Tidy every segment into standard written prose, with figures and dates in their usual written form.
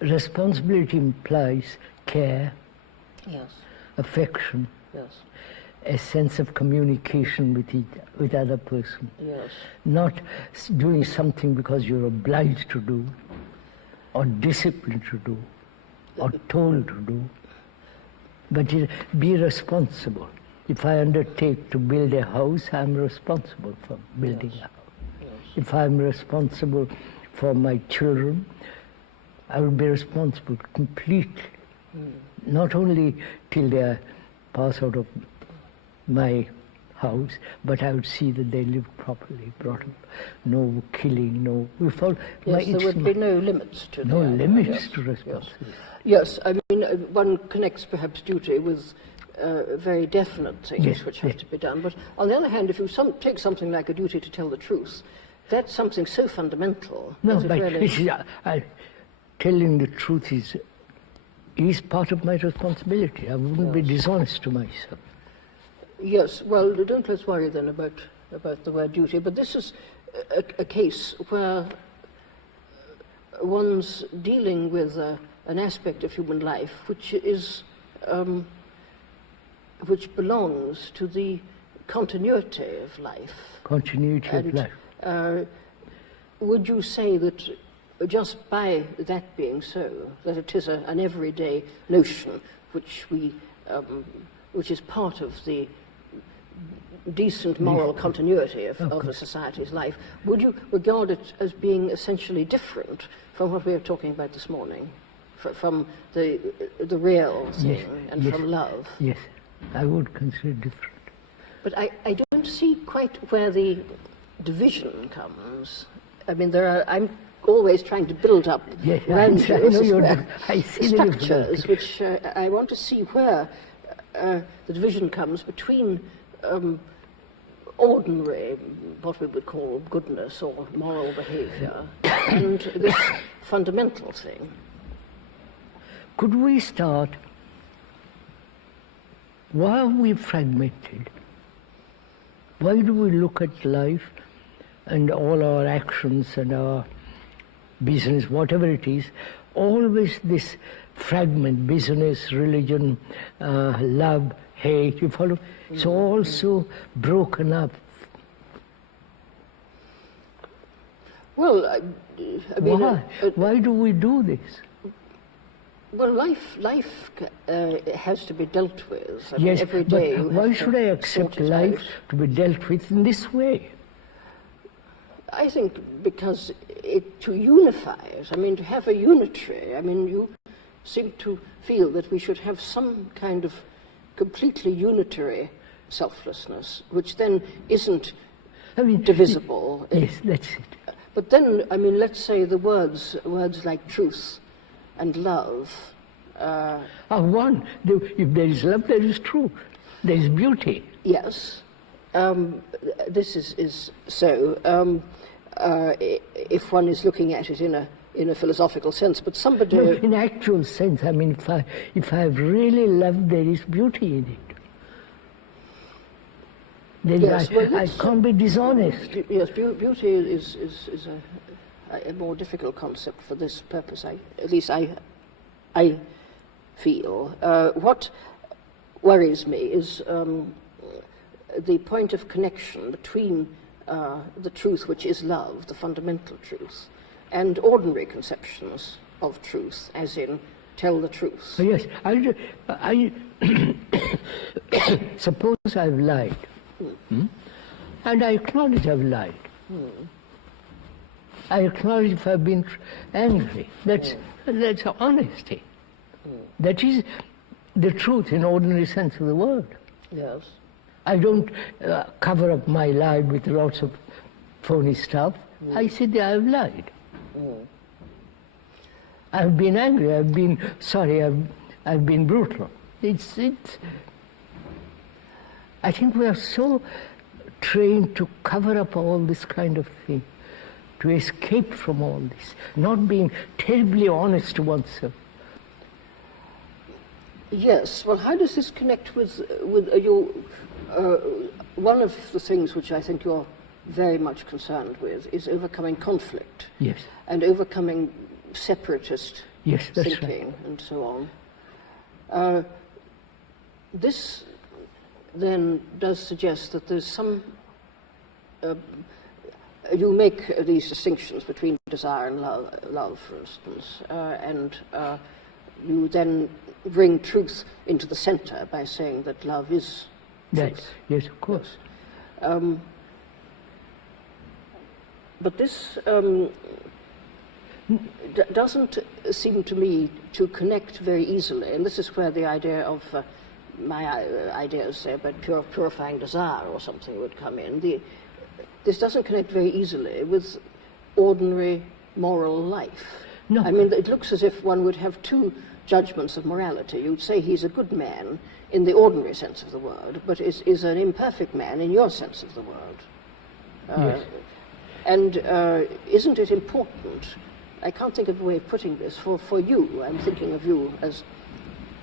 responsibility implies care, Yes. affection, Yes. a sense of communication with other person. Yes. Not doing something because you're obliged to do, or disciplined to do, or told to do, but be responsible. If I undertake to build a house, I'm responsible for building a house. Yes. If I'm responsible for my children, I will be responsible completely, not only till they pass out of my house, but I would see that they live properly, brought up, no killing, no... Yes, there would be no limits to no that. limits Yes. to responsibility. Yes, I mean, one connects perhaps duty with very definite things Yes, which have yes. to be done. But on the other hand, if you take something like a duty to tell the truth, that's something so fundamental. No, that it but really... telling the truth is part of my responsibility. I wouldn't be dishonest to myself. Yes, well, don't let's worry then about the word duty, but this is a case where one's dealing with an aspect of human life which is which belongs to the continuity of life. Continuity of And, life. Would you say that just by that being so, that it is an everyday notion which which is part of the decent moral continuity of a society's life, would you regard it as being essentially different from what we were talking about this morning, from the real thing and from love? Yes, I would consider it different. But I don't see quite where the division comes. I mean, I'm always trying to build up structures which I want to see where the division comes between ordinary, what we would call goodness or moral behavior, and this fundamental thing. Could we start, why are we fragmented? Why do we look at life and all our actions and our business, whatever it is, always this fragment, business, religion, love, hate, you follow? It's all so broken up. Well, I mean... Why? Why do we do this? Well, life has to be dealt with. I mean, Yes, every day but you why have should to I accept sort it life out. to be dealt with in this way? I think because to unify it, I mean, to have a unitary, I mean, you seem to feel that we should have some kind of completely unitary selflessness, which then isn't divisible. Yes, that's it. But then, I mean, let's say the words like truth and love are one. If there is love, there is truth. There is beauty. Yes. This is so. If one is looking at it in a philosophical sense, but somebody... No, in actual sense, I mean, if I have really loved, there is beauty in it. Then yes, I can't be dishonest. Yes, beauty is a more difficult concept for this purpose. At least I feel. What worries me is the point of connection between the truth, which is love, the fundamental truth, and ordinary conceptions of truth, as in tell the truth. Yes, I suppose I've lied, and I acknowledge I've lied. I acknowledge if I've been angry. That's honesty. That is the truth in ordinary sense of the word. Yes. I don't cover up my lie with lots of phony stuff. I say I've lied. I've been angry. I've been sorry. I've been brutal. It's. I think we are so trained to cover up all this kind of thing, to escape from all this, not being terribly honest to oneself. Yes. Well, how does this connect with your? One of the things which I think you're very much concerned with is overcoming conflict. Yes. And overcoming separatist Yes, that's right. thinking, and so on. This then does suggest that there's some. You make these distinctions between desire and love, for instance, and you then bring truth into the center by saying that love is truth. Yes, of course. But this doesn't seem to me to connect very easily, and this is where the idea of my ideas, say, about purifying desire or something would come in. This doesn't connect very easily with ordinary moral life. No. I mean, it looks as if one would have two judgments of morality. You'd say he's a good man in the ordinary sense of the word, but is an imperfect man in your sense of the word. Yes. And isn't it important, I can't think of a way of putting this, for you, I'm thinking of you as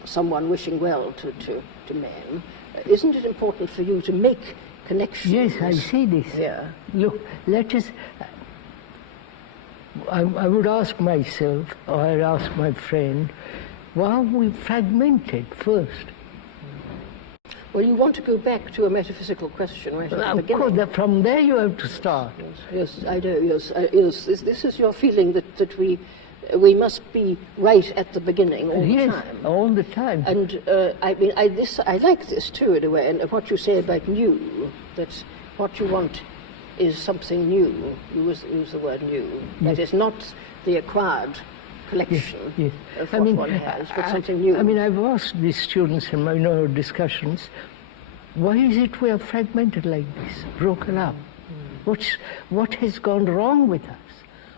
someone wishing well to men, isn't it important for you to make connections? Yes, I see this. Yeah. Look, let us. I would ask myself, or I'd ask my friend, why are we fragmented first? Well, you want to go back to a metaphysical question right at the Of beginning. course, from there you have to start. Yes, I do. Yes, yes. This is your feeling that we must be right at the beginning all the time. All the time. And I mean, I like this too in a way. And what you say about new, that what you want is something new. You use the word new. Yes. That is not the acquired collection Yes. of what one has, but something new. I mean, I've asked these students in my discussions, why is it we are fragmented like this, broken up? What has gone wrong with us?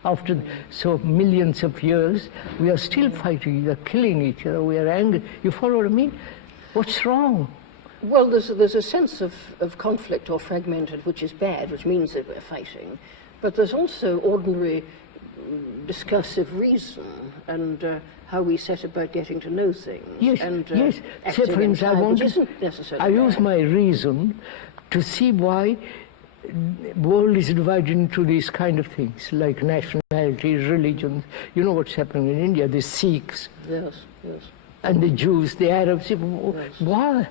After so millions of years, we are still fighting, we are killing each other, we are angry. You follow what I mean? What's wrong? Well, there's a sense of conflict or fragmented, which is bad, which means that we're fighting. But there's also ordinary discursive reason and how we set about getting to know things. Yes, and, yes. acting Say, for in instance, time, which isn't necessarily I use bad. my reason to see why the world is divided into these kind of things, like nationalities, religions. You know what's happening in India, the Sikhs Yes, yes. and the Jews, the Arabs. Why?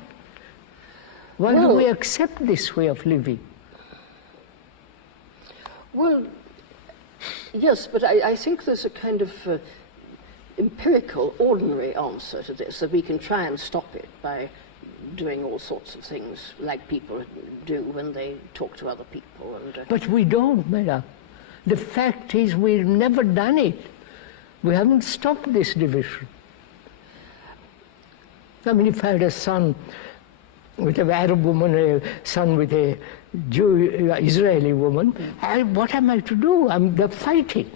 Why do Well- we accept this way of living? Well, yes, but I think there's a kind of empirical, ordinary answer to this, that we can try and stop it by doing all sorts of things like people do when they talk to other people. And But we don't, Madam. The fact is we've never done it. We haven't stopped this division. I mean, if I had a son with an Arab woman, a son with a Israeli woman, what am I to do? They're fighting.